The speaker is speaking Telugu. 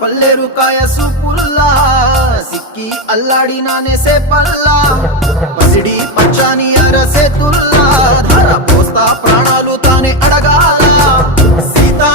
పల్లెరు కాయ సూపుల్లా సిక్కి అల్లాడినానే సేపల్లా పసిడి పచ్చాని అరసేతుల్లా ధర పోస్తా ప్రాణాలు తానే అడగాల సీతా